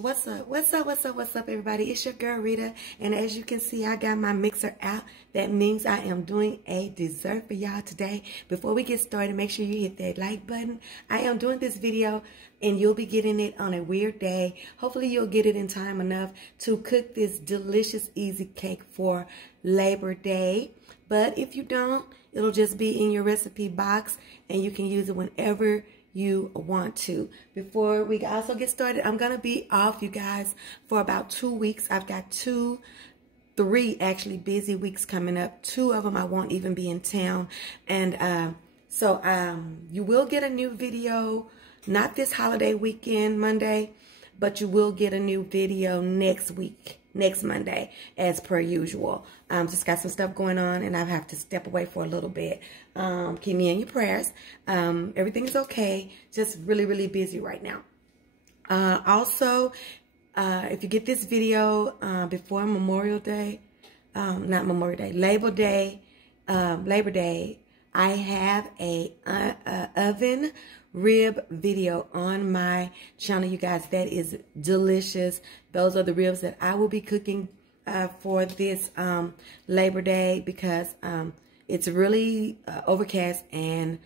What's up? What's up? What's up? What's up, everybody? It's your girl Rita, and as you can see, I got my mixer out. That means I am doing a dessert for y'all today. Before we get started, make sure you hit that like button. I am doing this video, and you'll be getting it on a weird day. Hopefully, you'll get it in time enough to cook this delicious, easy cake for Labor Day. But if you don't, it'll just be in your recipe box, and you can use it whenever you want to. Before we also get started, I'm gonna be off, you guys, for about 2 weeks. I've got three actually busy weeks coming up. 2 of them I won't even be in town, and so you will get a new video, not this holiday weekend Monday, but you will get a new video next week, next Monday, as per usual. Just got some stuff going on, and I have to step away for a little bit. Keep me in your prayers. Everything is okay. Just really, really busy right now. Also, if you get this video before Memorial Day, not Memorial Day, Labor Day, I have a oven rib video on my channel, you guys. That is delicious. Those are the ribs that I will be cooking for this Labor Day, because it's really overcast and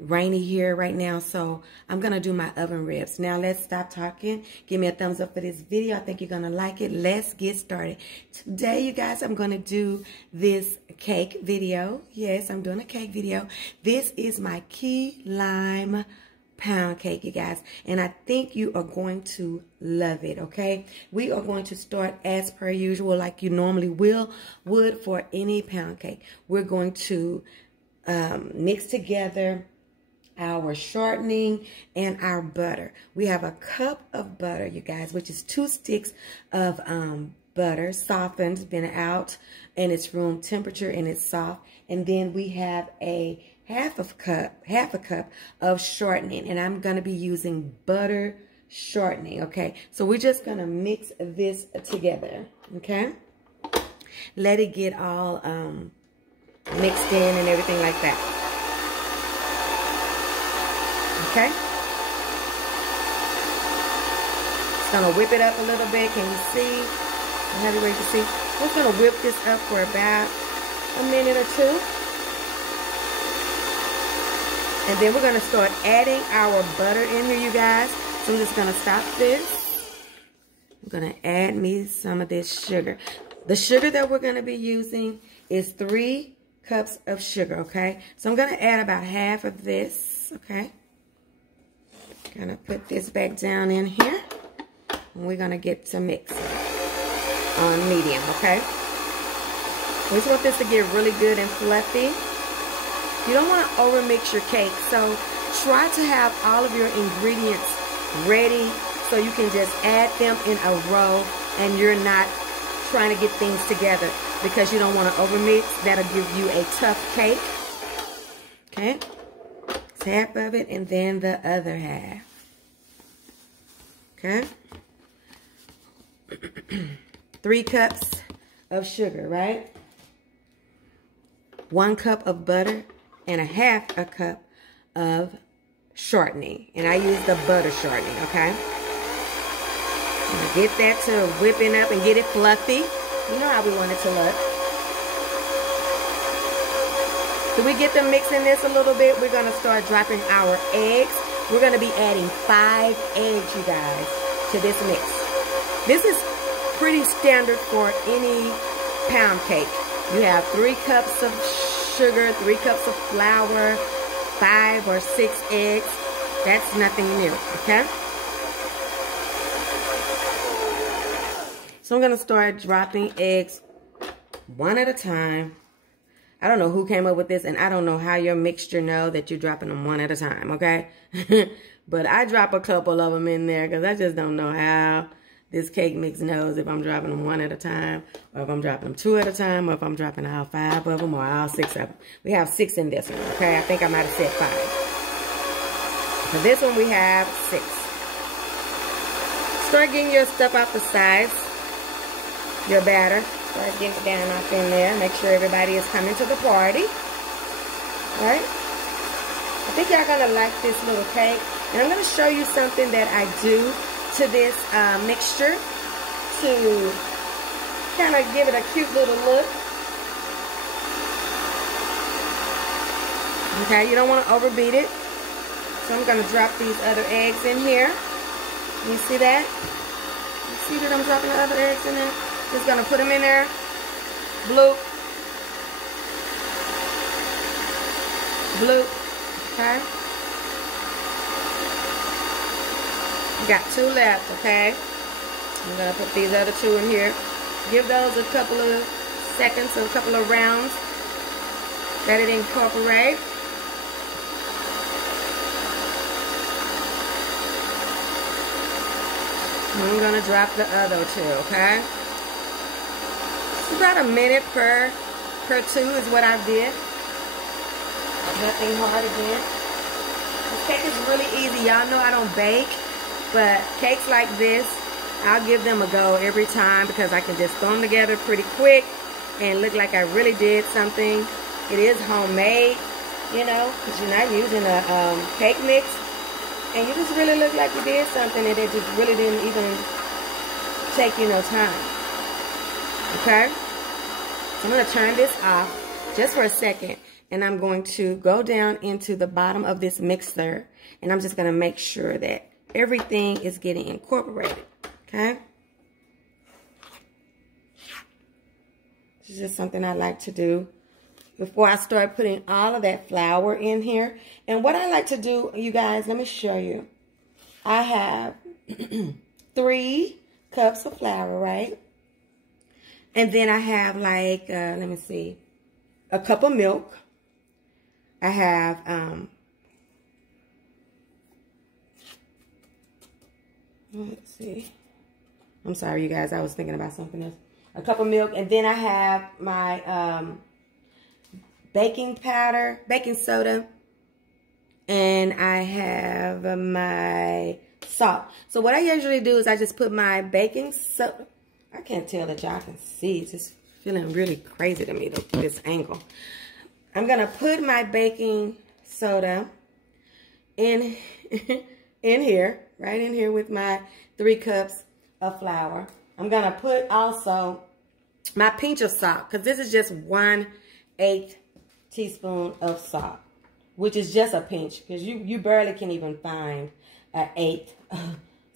rainy here right now, so I'm gonna do my oven ribs. Now let's stop talking. Give me a thumbs up for this video. I think you're gonna like it. Let's get started. Today, you guys, I'm gonna do this cake video. Yes, I'm doing a cake video. This is my key lime pound cake, you guys, and I think you are going to love it. Okay, we are going to start as per usual, like you normally would for any pound cake. We're going to mix together our shortening and our butter. We have a cup of butter, you guys, which is 2 sticks of butter, softened, been out, and it's room temperature, and it's soft. And then we have a half a cup of shortening, and I'm gonna be using butter shortening. Okay, so we're just gonna mix this together. Okay, let it get all mixed in and everything like that. Okay, just gonna whip it up a little bit. Can you see? I have you ready to see? I'm just gonna whip this up for about a minute or two. And then we're going to start adding our butter in here, you guys. So I'm just going to stop this. I'm going to add me some of this sugar. The sugar that we're going to be using is 3 cups of sugar, okay? So I'm going to add about half of this, okay? Going to put this back down in here. And we're going to get to mixing on medium, okay? We just want this to get really good and fluffy. You don't want to overmix your cake, so try to have all of your ingredients ready so you can just add them in a row and you're not trying to get things together, because you don't want to overmix. That'll give you a tough cake. Okay, it's half of it and then the other half. Okay, 3 cups of sugar, right? 1 cup of butter and a half a cup of shortening. And I use the butter shortening, okay? Get that to whipping up and get it fluffy. You know how we want it to look. So we get them mixing this a little bit. We're going to start dropping our eggs. We're going to be adding 5 eggs, you guys, to this mix. This is pretty standard for any pound cake. You have 3 cups of sugar, 3 cups of flour, 5 or 6 eggs. That's nothing new, okay? So I'm going to start dropping eggs one at a time. I don't know who came up with this, and I don't know how your mixture know that you're dropping them one at a time, okay? But I drop a couple of them in there because I just don't know how this cake mix knows if I'm dropping them one at a time, or if I'm dropping them 2 at a time, or if I'm dropping all 5 of them, or all 6 of them. We have 6 in this one, okay? I think I might have said 5. For this one, we have 6. Start getting your stuff out the sides, your batter. Start getting it down off in there. Make sure everybody is coming to the party. All right? I think y'all gonna like this little cake. And I'm gonna show you something that I do to this mixture to kind of give it a cute little look. Okay, you don't want to overbeat it. So I'm going to drop these other eggs in here. You see that? You see that I'm dropping the other eggs in there? Just going to put them in there. Bloop. Bloop. Okay. We got 2 left, okay? I'm going to put these other 2 in here. Give those a couple of seconds or a couple of rounds. Let it incorporate. I'm going to drop the other 2, okay? It's about a minute per 2 is what I did. Nothing hard again. This cake is really easy. Y'all know I don't bake, but cakes like this, I'll give them a go every time because I can just throw them together pretty quick and look like I really did something. It is homemade, you know, because you're not using a cake mix. And you just really look like you did something and it just really didn't even take you no time. Okay? So I'm going to turn this off just for a second. And I'm going to go down into the bottom of this mixer. And I'm just going to make sure that everything is getting incorporated. Okay? This is just something I like to do before I start putting all of that flour in here. And what I like to do, you guys, let me show you. I have 3 cups of flour, right? And then I have like, let me see, a cup of milk. I have, let's see. I'm sorry, you guys, I was thinking about something else. A cup of milk, and then I have my, baking powder, baking soda, and I have my salt. So what I usually do is I just put my baking soda. I can't tell that y'all can see. It's just feeling really crazy to me, this angle. I'm going to put my baking soda in here, right in here with my 3 cups of flour. I'm going to put also my pinch of salt, because this is just 1/8 teaspoon of salt, which is just a pinch, because you barely can even find an 1/8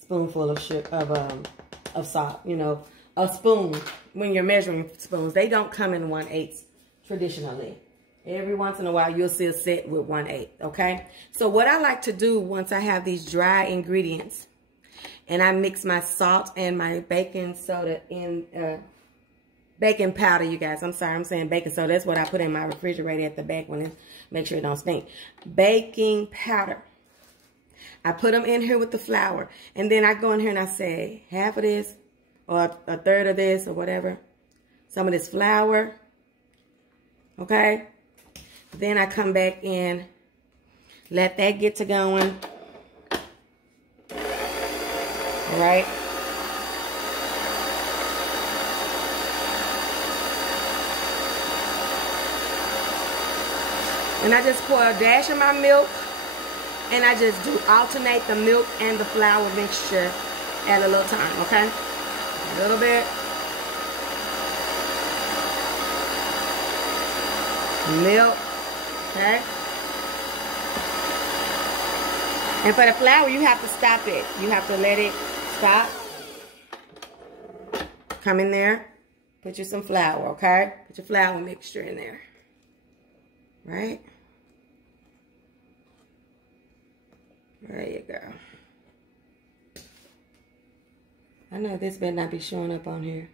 spoonful of salt. You know, a spoon, when you're measuring spoons, they don't come in 1/8 traditionally. Every once in a while you'll see a set with 1/8. Okay, so what I like to do once I have these dry ingredients and I mix my salt and my baking soda in baking powder, you guys. I'm sorry, I'm saying baking soda. That's what I put in my refrigerator at the back when it make sure it don't stink. Baking powder. I put them in here with the flour. And then I go in here and I say half of this or a third of this or whatever. Some of this flour. Okay? Then I come back in. Let that get to going. All right? And I just pour a dash of my milk, and I just do alternate the milk and the flour mixture at a little time, okay? A little bit. Milk, okay? And for the flour, you have to stop it. You have to let it stop. Come in there, put you some flour, okay? Put your flour mixture in there, right? There you go. I know this better not be showing up on here.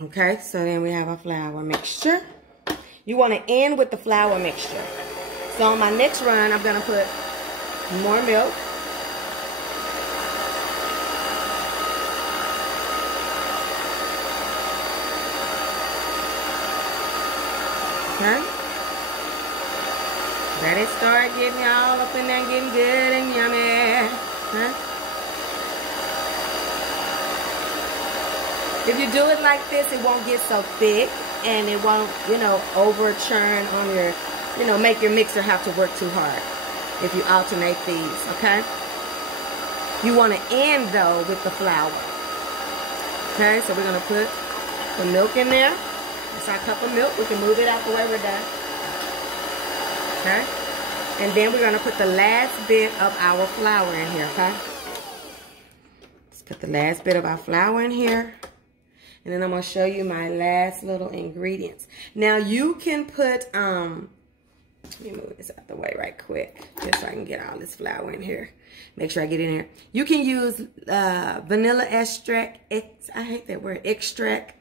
Okay, so then we have a flour mixture. You want to end with the flour mixture. So on my next run, I'm going to put more milk. Okay. Let it start getting all up in there, getting good and yummy. Huh? If you do it like this, it won't get so thick and it won't, you know, over churn on your, you know, make your mixer have to work too hard if you alternate these, okay? You want to end, though, with the flour. Okay, so we're going to put the milk in there. That's our cup of milk. We can move it out the way we're done. Okay? And then we're going to put the last bit of our flour in here, okay? Let's put the last bit of our flour in here. And then I'm going to show you my last little ingredients. Now, you can put, let me move this out the way right quick, just so I can get all this flour in here. Make sure I get in there. You can use vanilla extract. I hate that word, extract.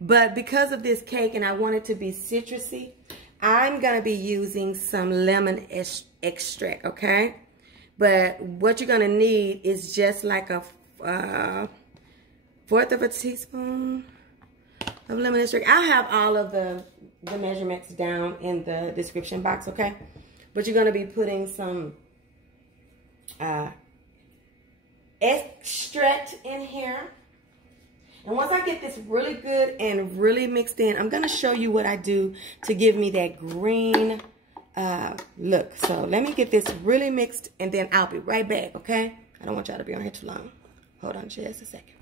But because of this cake and I want it to be citrusy, I'm going to be using some lemon extract, okay? But what you're going to need is just like a 1/4 of a teaspoon of lemon extract. I'll have all of the measurements down in the description box, okay? But you're going to be putting some extract in here. And once I get this really good and really mixed in, I'm going to show you what I do to give me that green look. So let me get this really mixed and then I'll be right back, okay? I don't want y'all to be on here too long. Hold on just a second.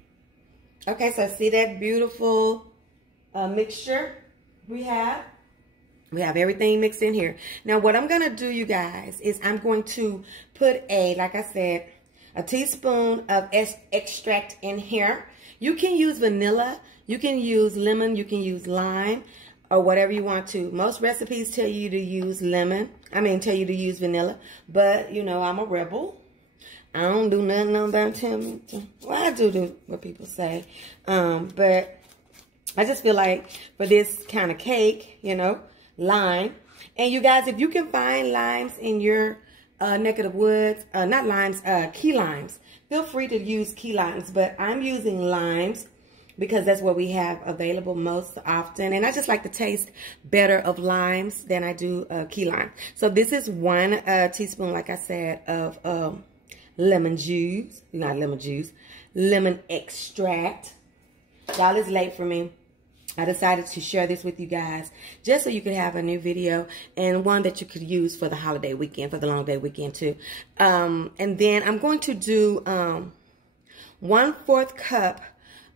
Okay, so see that beautiful mixture we have? We have everything mixed in here. Now what I'm going to do, you guys, is I'm going to put like I said, a teaspoon of extract in here. You can use vanilla, you can use lemon, you can use lime, or whatever you want to. Most recipes tell you to use lemon. Tell you to use vanilla. But, you know, I'm a rebel. I don't do nothing about telling me. Well, I do what people say. But I just feel like for this kind of cake, you know, lime. And you guys, if you can find limes in your neck of the woods, not limes, key limes. Feel free to use key limes, but I'm using limes because that's what we have available most often. And I just like the taste better of limes than I do key lime. So this is 1 teaspoon, like I said, of lemon juice. Not lemon juice. Lemon extract. Y'all, it's late for me. I decided to share this with you guys just so you could have a new video and one that you could use for the holiday weekend, for the long day weekend too. And then I'm going to do 1/4 cup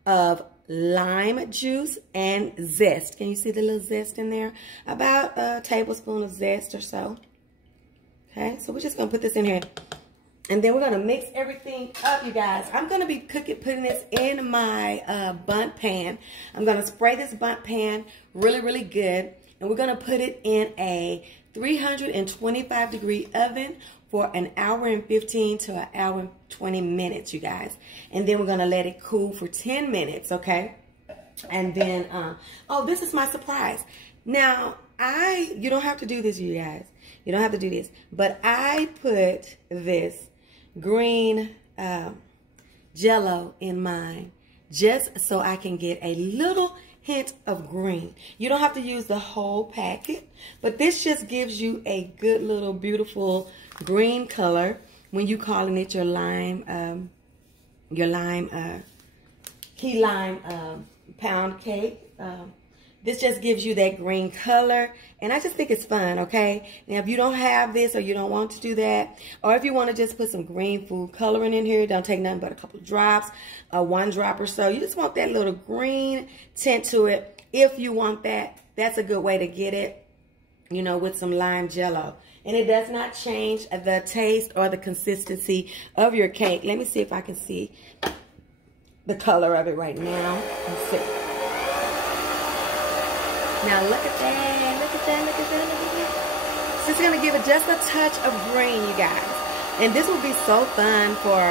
of lime juice and zest. Can you see the little zest in there? About a tablespoon of zest or so. Okay, so we're just going to put this in here. And then we're going to mix everything up, you guys. I'm going to be putting this in my bundt pan. I'm going to spray this bundt pan really, really good. And we're going to put it in a 325 degree oven for 1 hour and 15 to 1 hour and 20 minutes, you guys. And then we're going to let it cool for 10 minutes, okay? And then, oh, this is my surprise. Now, you don't have to do this, you guys. You don't have to do this. But I put this green Jell-O in mine just so I can get a little hint of green. You don't have to use the whole packet, but this just gives you a good little beautiful green color when you calling it your key lime pound cake. This just gives you that green color, and I just think it's fun, okay? Now, if you don't have this or you don't want to do that, or if you want to just put some green food coloring in here, don't take nothing but a couple of drops, 1 drop or so. You just want that little green tint to it. If you want that, that's a good way to get it, you know, with some lime Jell-O. And it does not change the taste or the consistency of your cake. Let me see if I can see the color of it right now. Let's see. Now look at that, look at that, look at that, look at that. So it's going to give it just a touch of green, you guys. And this will be so fun for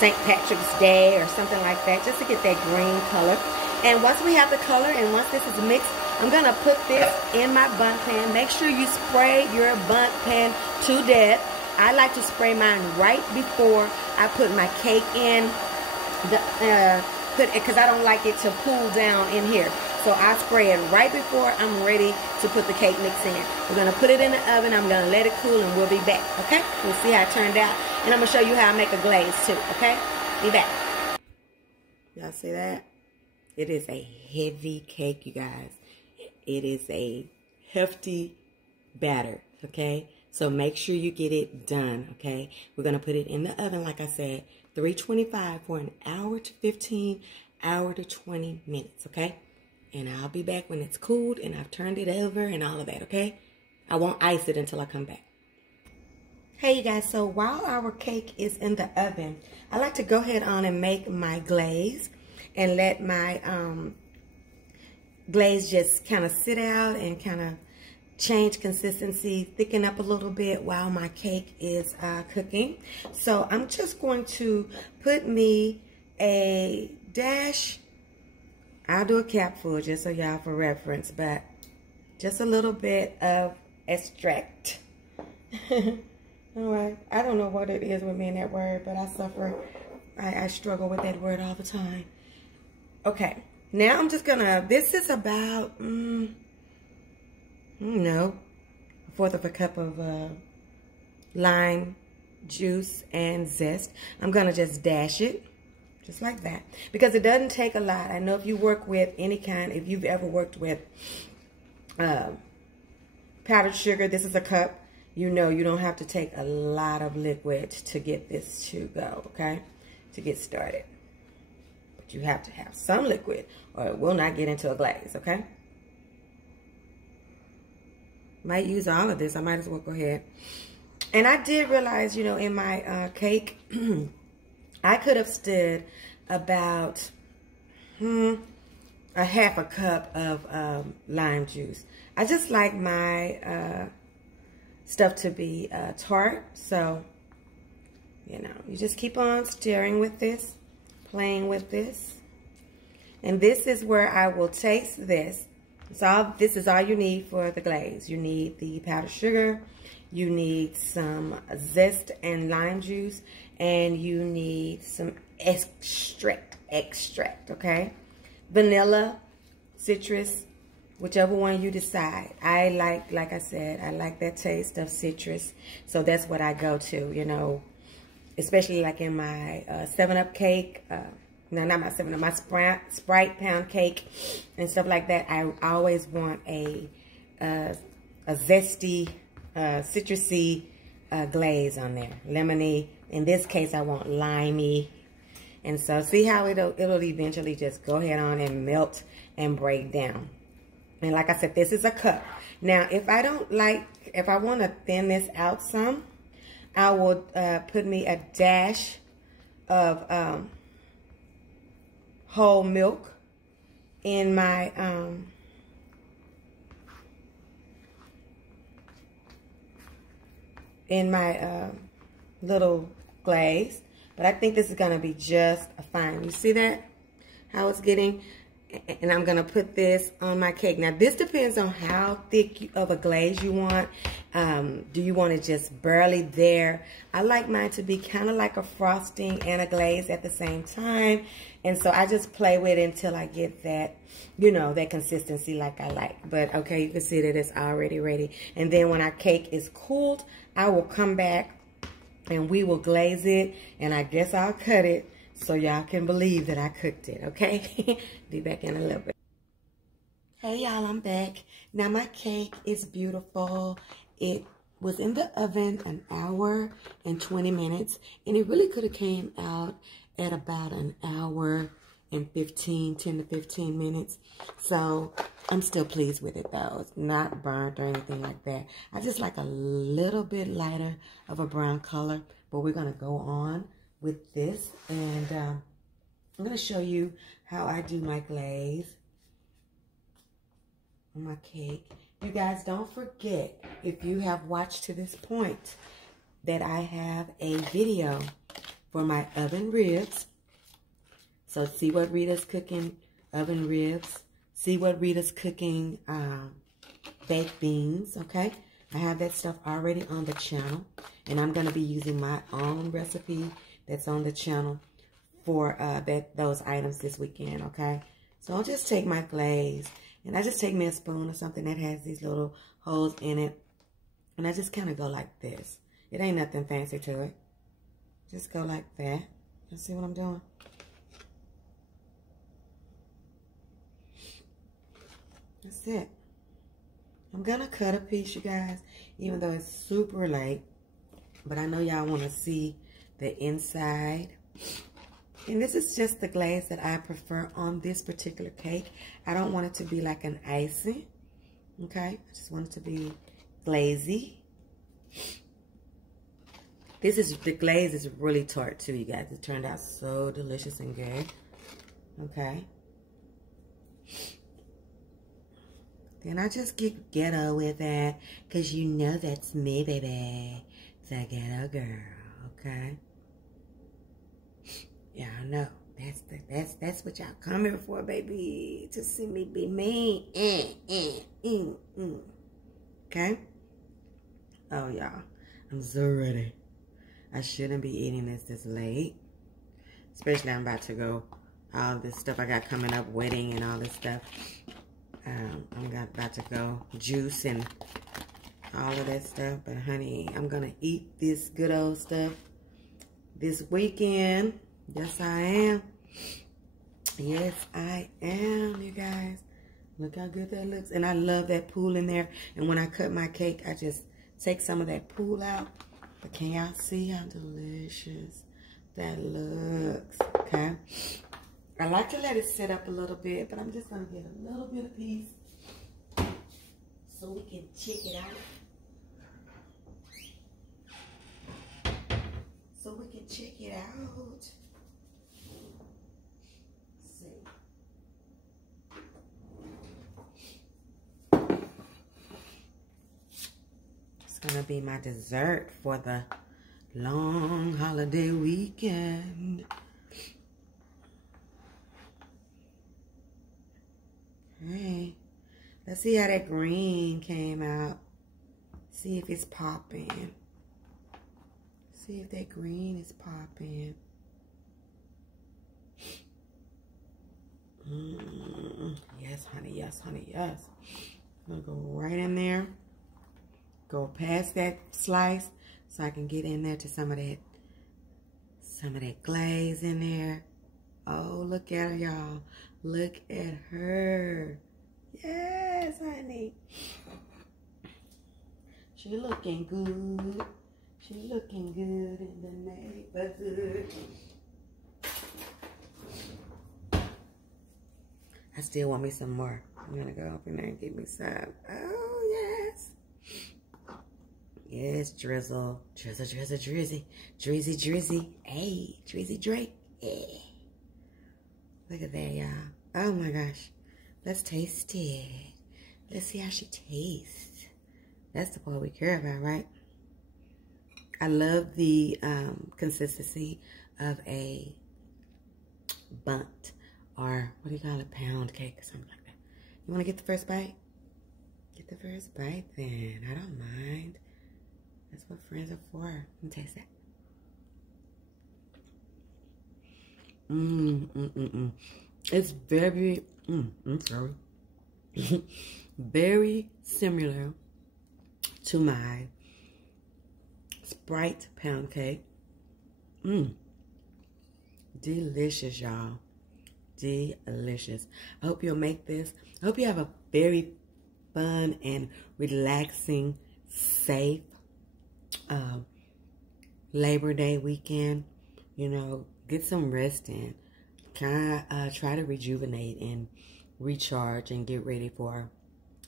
St. Patrick's Day or something like that, just to get that green color. And once we have the color and once this is mixed, I'm going to put this in my bundt pan. Make sure you spray your bundt pan to death. I like to spray mine right before I put my cake in, because I don't like it to cool down in here. So I spray it right before I'm ready to put the cake mix in. We're going to put it in the oven. I'm going to let it cool and we'll be back, okay? We'll see how it turned out. And I'm going to show you how I make a glaze too, okay? Be back. Y'all see that? It is a heavy cake, you guys. It is a hefty batter, okay? So make sure you get it done, okay? We're going to put it in the oven, like I said, 325 for an hour to 15, hour to 20 minutes, okay? And I'll be back when it's cooled and I've turned it over and all of that, okay? I won't ice it until I come back. Hey, you guys, so while our cake is in the oven, I like to go ahead on and make my glaze and let my glaze just kind of sit out and kind of change consistency, thicken up a little bit while my cake is cooking. So I'm just going to put me a dash. I'll do a capful just so y'all for reference, but just a little bit of extract. All right, I don't know what it is with me in that word, but I struggle with that word all the time. Okay, now I'm just gonna, this is about, a fourth of a cup of lime juice and zest. I'm gonna just dash it, just like that, because it doesn't take a lot. I know if you work with any kind, if you've ever worked with powdered sugar, this is a cup. You know you don't have to take a lot of liquid to get this to go, okay? To get started. But you have to have some liquid or it will not get into a glaze, okay? Might use all of this. I might as well go ahead. And I did realize, you know, in my cake, I could have stood about a half a cup of lime juice. I just like my stuff to be tart, so you know, you just keep on stirring with this, playing with this, and this is where I will taste this. So this is all you need for the glaze. You need the powdered sugar, you need some zest and lime juice, and you need some extract, okay? Vanilla, citrus, whichever one you decide. I like I said, I like that taste of citrus. So that's what I go to, you know, especially like in my 7-Up cake. No, not my 7-Up, my Sprite pound cake and stuff like that. I always want a zesty, citrusy glaze on there. Lemony. In this case, I want limey. And so see how it'll eventually just go ahead on and melt and break down. And like I said, this is a cup. Now, if I want to thin this out some, I will put me a dash of whole milk in my little glaze. But I think this is going to be just fine. You see that? How it's getting? And I'm going to put this on my cake. Now, this depends on how thick of a glaze you want. Do you want it just barely there? I like mine to be kind of like a frosting and a glaze at the same time. And so I just play with it until I get that, you know, that consistency like I like. But, okay, you can see that it's already ready. And then when our cake is cooled, I will come back and we will glaze it. And I guess I'll cut it so y'all can believe that I cooked it, okay? Be back in a little bit. Hey, y'all, I'm back. Now, my cake is beautiful. It was in the oven an hour and 20 minutes, and it really could have came out at about an hour and 10 to 15 minutes. So, I'm still pleased with it, though. It's not burnt or anything like that. I just like a little bit lighter of a brown color, but we're going to go on with this, and I'm going to show you how I do my glaze on my cake. You guys, don't forget, if you have watched to this point, that I have a video for my oven ribs. So see what Rita's cooking, oven ribs. See what Rita's cooking, baked beans, okay? I have that stuff already on the channel, and I'm going to be using my own recipe that's on the channel for those items this weekend, okay? So I'll just take my glaze, and I just take me a spoon or something that has these little holes in it, and I just kind of go like this. It ain't nothing fancy to it. Just go like that. You see what I'm doing? That's it. I'm gonna cut a piece, you guys, even though it's super late. But I know y'all want to see the inside. And this is just the glaze that I prefer on this particular cake. I don't want it to be like an icing. Okay, I just want it to be glazy. The glaze is really tart too, you guys. It turned out so delicious and good. Okay. Then I just get ghetto with that, because you know that's me, baby. The ghetto girl, okay? Yeah, I know. That's what y'all come here for, baby. To see me be mean. Okay? Oh, y'all. I'm so ready. I shouldn't be eating this late. Especially I'm about to go. All this stuff I got coming up, wedding and all this stuff. I'm about to go juice and all of that stuff. But honey, I'm going to eat this good old stuff this weekend. Yes, I am. Yes, I am, you guys. Look how good that looks. And I love that pool in there. And when I cut my cake, I just take some of that pool out. But can y'all see how delicious that looks? Okay. I like to let it sit up a little bit, but I'm just going to get a little bit of piece so we can check it out. So we can check it out. Let's see. It's going to be my dessert for the long holiday weekend. Hey, let's see how that green came out. See if it's popping. See if that green is popping. Yes, honey, yes, honey, yes. I'm gonna go right in there. Go past that slice so I can get in there to some of that glaze in there. Oh, look at her, y'all. Look at her. Yes, honey. She looking good. She looking good in the neighborhood. I still want me some more. I'm going to go up in there and get me some. Oh, yes. Yes, drizzle. Drizzle, drizzle, drizzy. Drizzy, drizzy. Hey, drizzy Drake. Yeah. Look at that, y'all. Oh, my gosh. Let's taste it. Let's see how she tastes. That's the part we care about, right? I love the consistency of a bundt, or what do you call it, pound cake or something like that. You want to get the first bite? Get the first bite then. I don't mind. That's what friends are for. Let me taste that. It's very, I'm sorry. Very similar to my Sprite pound cake. Delicious, y'all. Delicious. I hope you'll make this. I hope you have a very fun and relaxing, safe Labor Day weekend. You know, get some rest in. Try to rejuvenate and recharge and get ready for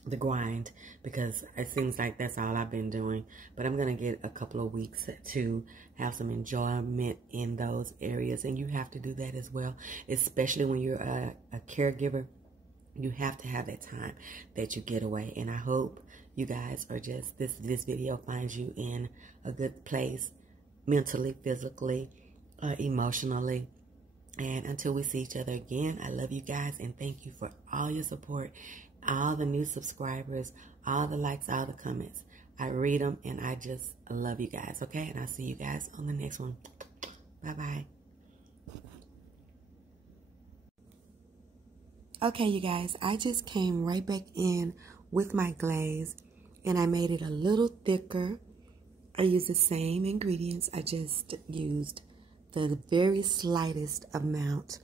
the grind, because it seems like that's all I've been doing. But I'm going to get a couple of weeks to have some enjoyment in those areas. And you have to do that as well, especially when you're a caregiver. You have to have that time that you get away. And I hope you guys are just, this video finds you in a good place, mentally, physically, emotionally. And until we see each other again, I love you guys and thank you for all your support, all the new subscribers, all the likes, all the comments. I read them and I just love you guys, okay? And I'll see you guys on the next one. Bye-bye. Okay, you guys, I just came right back in with my glaze and I made it a little thicker. I used the same ingredients. I just used the very slightest amount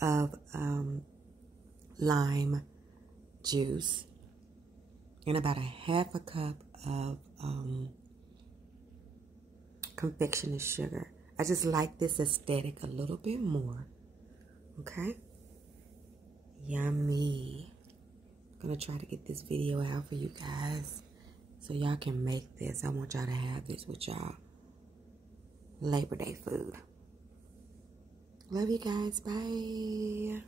of lime juice. and about a half a cup of confectioner sugar. I just like this aesthetic a little bit more. Okay? Yummy. I'm gonna try to get this video out for you guys so y'all can make this. I want y'all to have this with y'all Labor Day food. Love you guys. Bye.